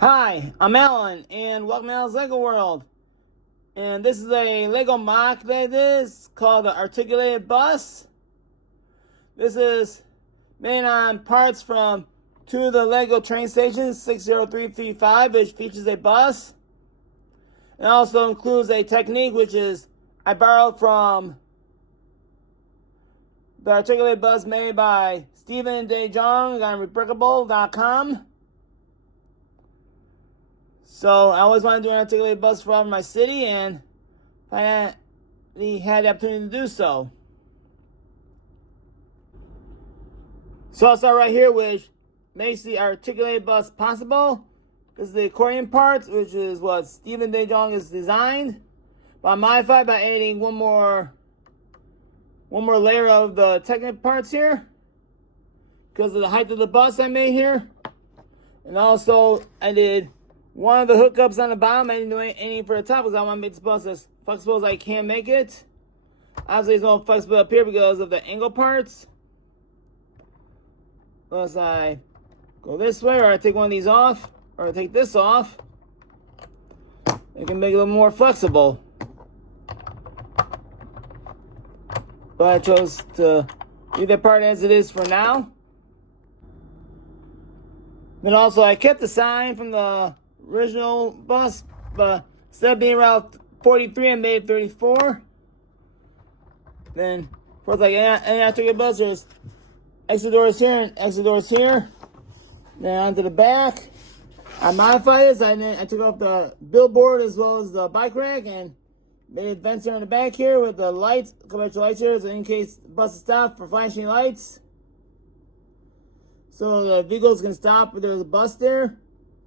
Hi, I'm Alan, and welcome to Alan's Lego World. And this is a Lego mock that it is called the Articulated Bus. This is made on parts from two of the Lego train stations, 60335, which features a bus. It also includes a technique which is I borrowed from the Articulated Bus made by Stephen DeJong on Rebrickable.com. So I always wanted to do an articulated bus for my city, and finally had the opportunity to do so. So I'll start right here, which makes the articulated bus possible. This is the accordion part, which is what Stephen DeJong has designed, but I modified by adding one more layer of the technical parts here because of the height of the bus I made here, and also I did one of the hookups on the bottom. I didn't do anything for the top because I want to make this bus as flexible as I can make it. Obviously, there's no flexible up here because of the angle parts. Unless I go this way, or I take one of these off, or I take this off, it can make it a little more flexible. But I chose to leave that part as it is for now. Then also, I kept the sign from the original bus, but instead of being around 43, I made it 34. Then, of course, like any articulated bus, there's exit doors here and exit doors here. Then onto the back. I modified this. I took off the billboard as well as the bike rack and made a vents here in the back here with the lights, commercial lights here, so in case the bus is stopped for flashing lights. So the vehicles can stop if there's a bus there.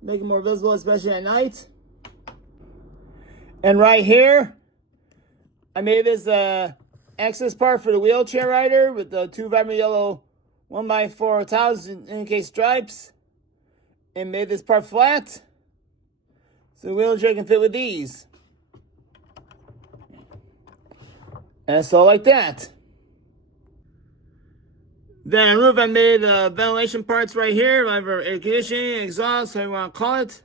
Make it more visible, especially at night. And right here, I made this access part for the wheelchair rider with the two vibrant yellow 1x4 tiles in case stripes. And made this part flat, so the wheelchair can fit with these. And so like that. Then on the roof, I made ventilation parts right here, whatever, air conditioning, exhaust, however you want to call it.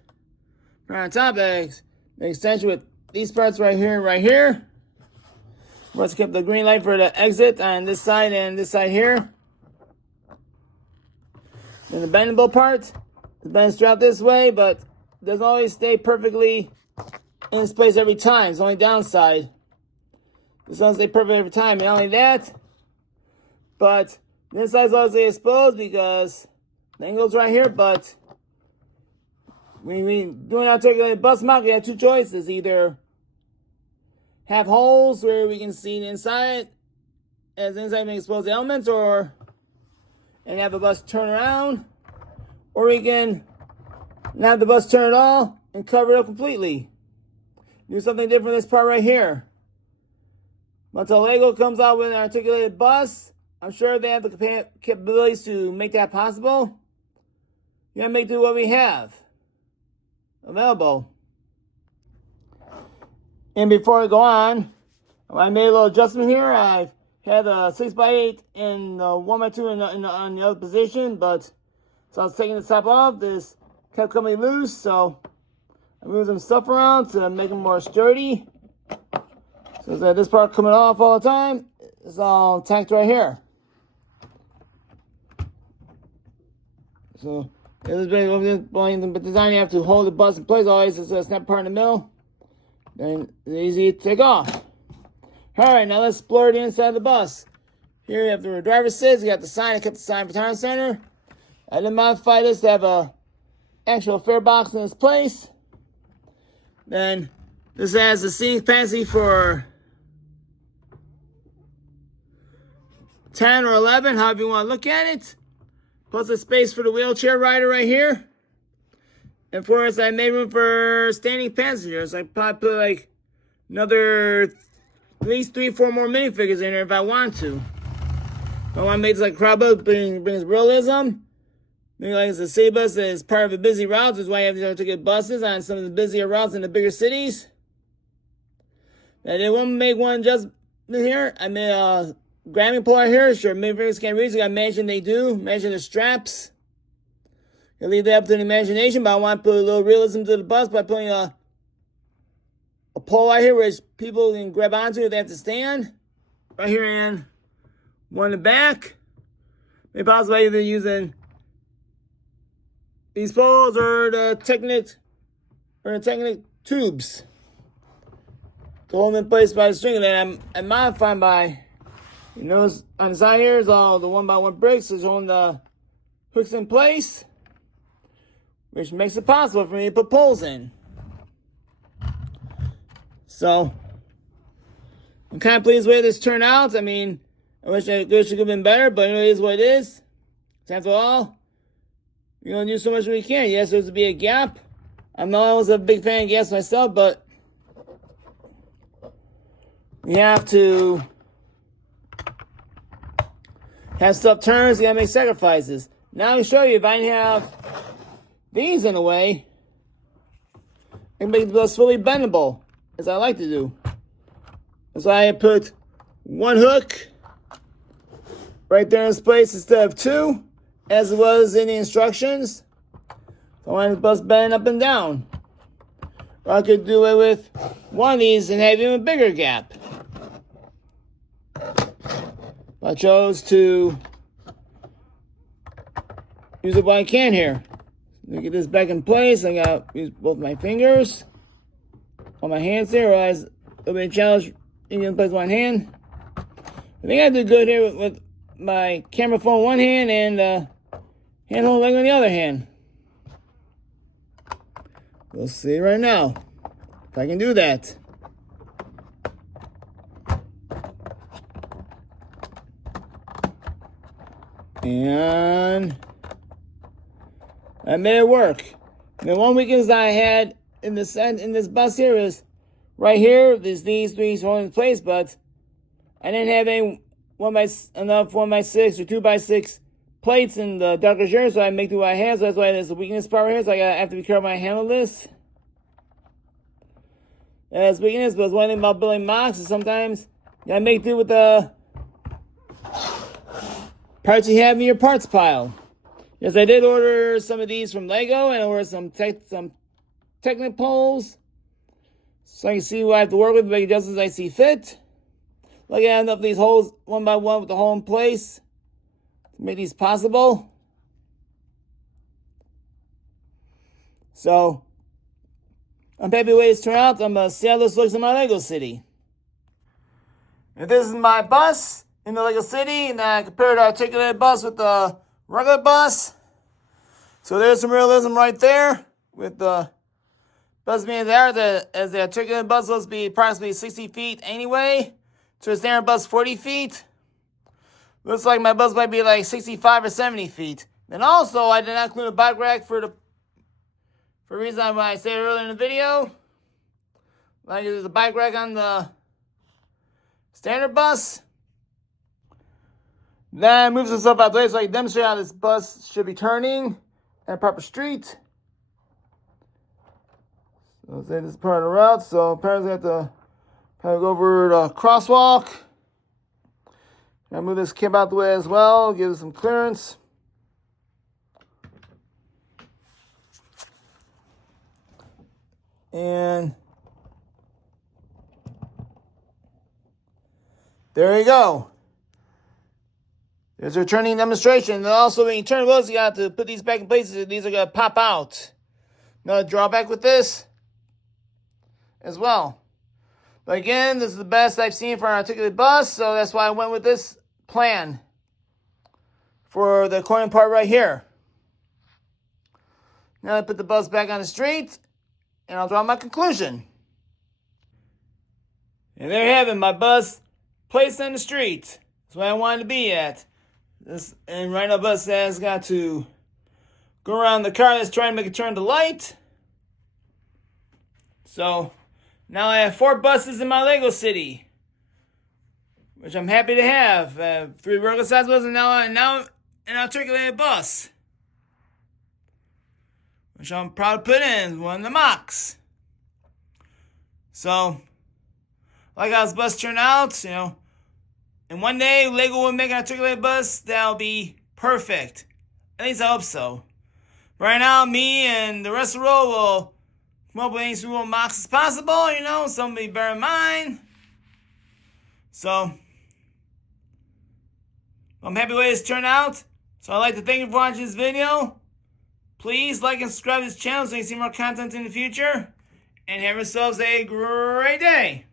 Right on top, make extension with these parts right here and right here. Let's keep the green light for the exit on this side and this side here. Then the bendable part, it bends throughout this way, but doesn't always stay perfectly in its place every time. It's the only downside. It doesn't stay perfect every time. And not only that, but this side's always exposed because the angle's right here, but when we do an articulated bus mount, we have two choices. Either have holes where we can see the inside as inside may expose the elements, and have the bus turn around, or we can not have the bus turn at all and cover it up completely. Do something different with this part right here. Until Lego comes out with an articulated bus, I'm sure they have the capabilities to make that possible. You gotta make do what we have available. And before I go on, I made a little adjustment here. I've had a 6x8 and 1x2 on the other position, but so I was taking the top off. This kept coming loose, so I moved some stuff around to make them more sturdy. So that this part coming off all the time, it's all tacked right here. So this is the design. You have to hold the bus in place always. It's a snap part in the middle. Then it's easy to take off. Alright, now let's explore the inside of the bus. Here you have the driver's seat. You got the sign. I kept the sign for Retirement Center. I didn't modify this to have a actual fare box in its place. Then this has the seating capacity for 10 or 11, however you want to look at it. Plus a space for the wheelchair rider right here. And of course, I made room for standing passengers. I probably put like another at least 3 or 4 more minifigures in there if I want to. If I want to make this like crowd bus, brings realism. Maybe like it's a city bus that is part of a busy route. That's why you have these articulated buses on some of the busier routes in the bigger cities. I did want to make one adjustment here. I made a grabbing pull right here. Sure, minifigures can't reach. I mentioned they do. Mention the straps. You leave that up to the imagination, but I want to put a little realism to the bus by putting a pole right here which people can grab onto if they have to stand. Right here and one in the back. Maybe possibly either using these poles or the Technic tubes to hold them in place by the string. And then I'm modifying by, you notice on the side here is all the 1x1 bricks, is holding the hooks in place, which makes it possible for me to put poles in. So I'm kind of pleased with the way this turned out. I mean, I wish it could have been better, but it is what it is. After all, we're going to do so much as we can. Yes, there's to be a gap. I'm not always a big fan of gaps myself, but we have to have stuff turns. You got to make sacrifices. Now let me show you, if I didn't have these in a way, I can make the bus fully bendable, as I like to do. That's why I put one hook right there in its place instead of two, as it was in the instructions. So I want the bus bend up and down. Or I could do it with one of these and have even a bigger gap. I chose to use it while I can here. Let me get this back in place. I got to use both my fingers on my hands here, otherwise it'll be a challenge in place with one hand. I think I did good here with my camera phone in one hand and handheld leg on the other hand. We'll see right now if I can do that. And I made it work. And the one weakness I had in this bus here is right here. There's these three holding in place, but I didn't have any 1x6 or 2x6 plates in the darker shirt, so I make do what I have. So that's why there's a weakness part right here. So I have to be careful when I handle this. That's weakness, but it's one thing about building mocks is sometimes you gotta make do with the parts you have in your parts pile. Yes, I did order some of these from Lego, and I ordered some Technic poles, so I can see what I have to work with, make adjustments I see fit. Like I end up these holes one by one with the hole in place to make these possible. So I'm happy with the way it's turned out. I'm gonna see how this looks in my Lego city. If this is my bus in the Lego city, and I compare the articulated bus with the regular bus, so there's some realism right there with the bus being there. As the articulated bus must be approximately 60 feet anyway. So the standard bus 40 feet. Looks like my bus might be like 65 or 70 feet. Then also, I did not include a bike rack for a reason I said earlier in the video. Like there's a bike rack on the standard bus. Then moves us up out the way so I can demonstrate how this bus should be turning at a proper street. So let's say this is part of the route. So apparently I have to probably go over the crosswalk. I move this camp out the way as well, give it some clearance. And there you go. There's your turning demonstration. And also when you turn the wheels, you got to put these back in place. These are going to pop out. Another drawback with this as well. But again, this is the best I've seen for an articulated bus, so that's why I went with this plan for the corner part right here. Now I put the bus back on the street, and I'll draw my conclusion. And there you have it, my bus placed on the street. That's where I wanted to be at. And right now, bus has got to go around the car that's trying to make a turn to light. So now I have 4 buses in my Lego city, which I'm happy to have. 3 regular size buses and now an articulated bus, which I'm proud to put in one of the mocks. So, like how this bus turned out, and one day Lego will make an articulated bus that'll be perfect. At least I hope so. Right now, me and the rest of the world will come up with any suitable mocks as possible, you know, somebody bear in mind. So, I'm happy the way this turned out. So I'd like to thank you for watching this video. Please like and subscribe to this channel so you can see more content in the future. And have yourselves a great day.